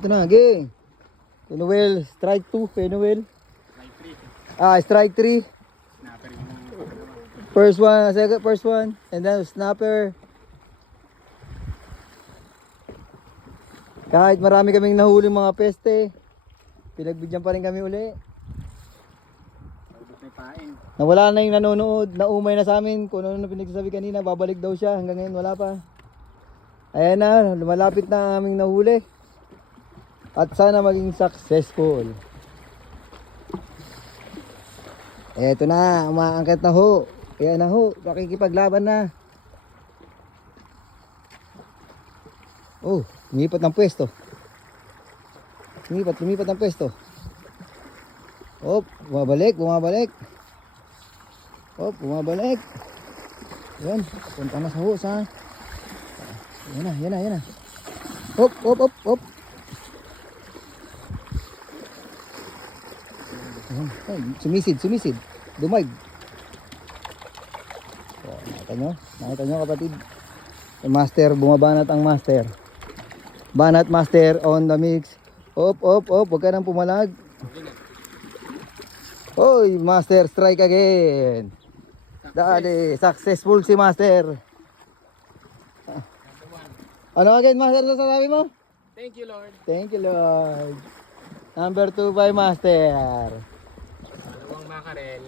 Ito na, okay. Pinuel, strike 2, Pinuel. Strike 3. First one, and then snapper. Kahit marami kaming nahuli mga peste, pinagbigyan pa rin kami uli. Nawala na yung nanonood, naumay na sa amin kung ano na pinagsasabi kanina, babalik daw siya, hanggang ngayon wala pa. Ayan na, lumalapit na ang aming nahuli. At sana maging successful. Eto na, umaangkat na ho. Ayan na ho, pakikipaglaban na. Oh, lumipat ng pwesto. Lumipat ng pwesto. Oh, bumabalik. Oh, bumabalik. Yan, punta na sa hose ha. Yan na. Hop. Ay, sumisid. Dumag. Nakita nyo kapatid. Yung master, bumabanat ang master. Banat master on the mix. Hop. Huwag ka nang pumalag. Hoy, master strike again. Dali, successful si master. Ano again master sasabi mo? Thank you, Lord. Thank you, Lord. Number 2 by master. Dalawang makarel.